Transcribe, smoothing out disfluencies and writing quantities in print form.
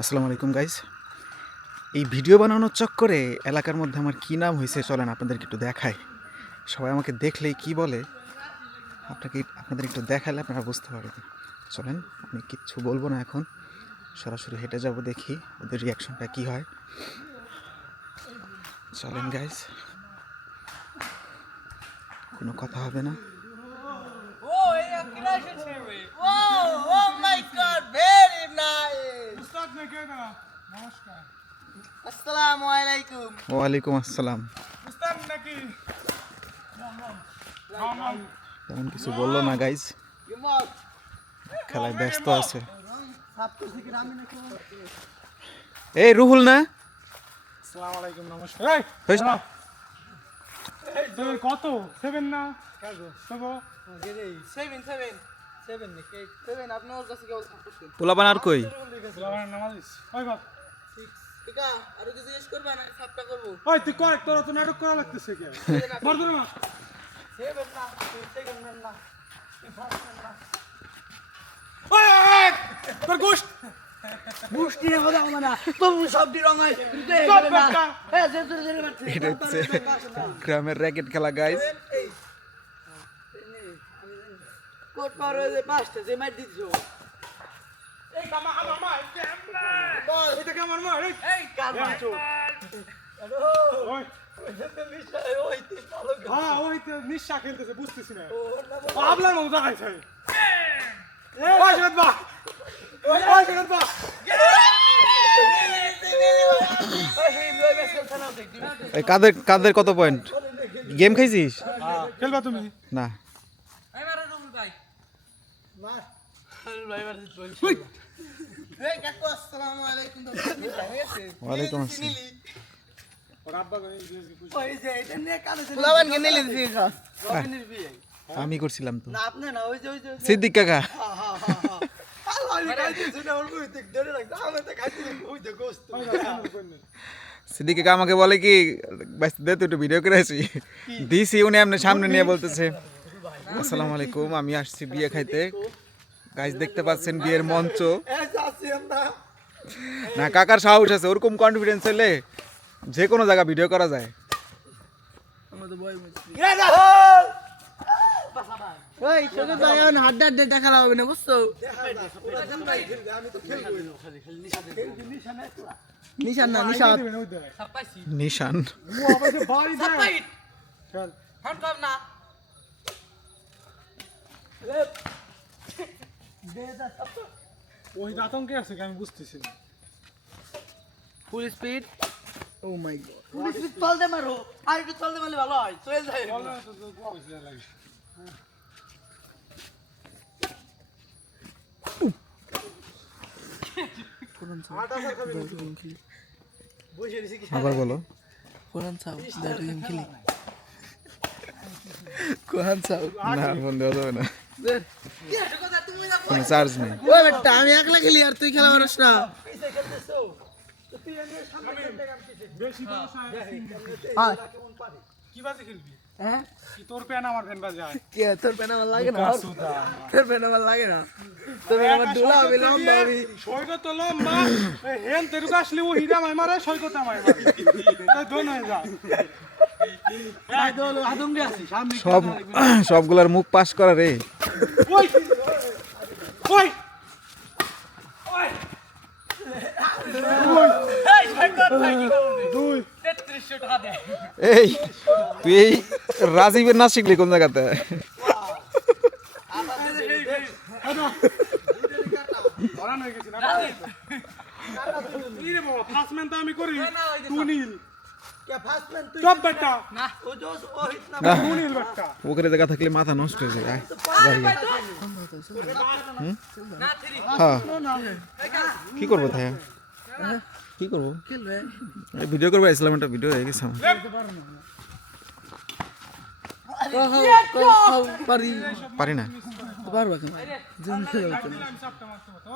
আসসালামু আলাইকুম গাইস। এই ভিডিও বানানোর চক্করে এলাকার মধ্যে আমার কী নাম হয়েছে চলেন আপনাদেরকে একটু দেখাই। সবাই আমাকে দেখলেই কি বলে আপনাদের একটু দেখালে আপনারা বুঝতে পারবেন। চলেন, আমি কিচ্ছু বলবো না, এখন সরাসরি হেঁটে যাব, দেখি ওদের রিয়াকশনটা কী হয়। চলেন গাইস, কোনো কথা হবে না। আসসালামু আলাইকুম। ওয়ালাইকুম আসসালাম। তেমন কিছু বললো না গাইজ, খেলায় ব্যস্ত আছে। এই রুহুল না? আসসালামু আলাইকুম, নমস্কার। কত 7 না? আপনার কাছে কেউ করতেন? পোলাপান আর কই? আরো কিছু জিজ্ঞেস করবা না? সাতটা করবো। ওই তুই করেক্ট, তোর তো নাটক করা লাগতেছে কে? বর্তমান না সেভেন না, সেকেন্ড না। ওই তোর গোশত মুষ্টি এ কথা হবে না। তুমি সবটি রং হয়। সব বাচ্চা। হ্যাঁ, জেরে মারতে। এটা হচ্ছে গ্রামের র্যাকেট খেলা গাইজ। কোট পার হয়ে যে পাঁচটা যে মার দিছো। এই কামা আমার মা ক্যামেরা বল, এটা কি আমার মা? এই কার মারছো? ওই ওই তুই ভালো করে। হ্যাঁ, ওই তো নিশা খেলতেছে, বুঝতেছি না। পাবলার মতো দেখাইছে। ওই জগৎ বা, ওই জগৎ বা। এই কাদের কাদের কত পয়েন্ট? গেম খাইছিস? খেলবা তুমি? না। এই মারো রুমুল ভাই। মার। ভাই মার দিছ বল। এই কাকু আসসালামু আলাইকুম। ওয়ালাইকুম আসসালাম। ওর আব্বা গনি দিয়েছে কুছ। ওই যে এটা নিয়ে কানে ফুলাবান কে নিলে দিছি কা। রবিনের বিয়ে। আমি করছিলাম তো। না আপনি না, ওই যে সিদ্দিক কাকা। আমি খাইতেছি না, ওর মুখ থেকে ধরে রাখতে আমি তো খাইতেছি ওই যে গোশত। সিদ্দিক কাকা আমাকে বলে কি, ব্যস্ত দে তুই একটু ভিডিও করে আসি। দিছি, উনি এমনি সামনে নিয়ে বলতেছে আসসালামু আলাইকুম, আমি আসছি বিয়ে খাইতে। গাইজ দেখতে পাচ্ছেন বিয়ের মঞ্চ। এই যাচ্ছি আমরা। না, কাকার সাহস আছে, ওরকম কনফিডেন্স হলে যে কোনো জায়গা ভিডিও করা যায়। আমাদের বয় মিছি। ওই ছোট ভাই এখন হাড্ডা হাড্ডা খেলা হবে না, বুঝছো? নিশান না, নিশান। নিশান। ও আবার যে বাড়ি দেয়। খেল। ওই আতঙ্কে আছে কি আমি বুঝতেছি না। Full speed. Oh my god. Full speed চলতে মারো। আর একটু চলতে মারলে ভালো হয়। চলে যায়। বলে তো তো কইছে লাগে। আবার বলো। কোরআন চাও, দাঁড়িয়ে গেম খেলি। কোরআন চাও। না, ফোন দেওয়া যাবে না, কোনো চার্জ নেই। ওই বেটা, আমি একলা খেলি আর তুই খেলা পারিস না। বেশি বলছ হ্যাঁ। কি বাজে খেলবি? হ্যাঁ? কি তোর প্যান আমার প্যান বাজে আয়। কে তোর পেন আমার লাগে না? কাসুদা। তোর পেন আমার লাগে না। তোর পেন আমার দুলা হবে, লম্বা হবে। সৈকত তো লম্বা, এই হেন তেরুক আসলে ও হিরা মাই মারে, সৈকত আমায় মারে। তাই দোন হয়ে যা। এই দল আদঙ্গে আছে সামনে। সব সবগুলার মুখ পাস করা রে। ওই ওই দুই 3300 টাকা দে। এই তুই এই রাজীবের নাচ শিখলি কোন জায়গাতে? ধরান হয়ে গেছি না। এই রে বাবা, ফার্স্ট ম্যান তো আমি করি। টুনিল কে ফার্স্ট ম্যান তুই? সব বেটা, না, ও জোস ও হিট না। না, টুনিল বেটা। ওখানে জায়গা থাকলে মাথা নষ্ট হয়ে যায়। আয়, যাই গে। না থ্রি। হ্যাঁ, না। কি করবো তাই? কি করবো? খেলবে। এই ভিডিও করবো, ইসলাম একটা ভিডিও হয়ে গেছে আমার। পারি। পারি না। পারবা কেন? জিম খেলা হচ্ছে না। আমি চাপটা মারতে পারতাম।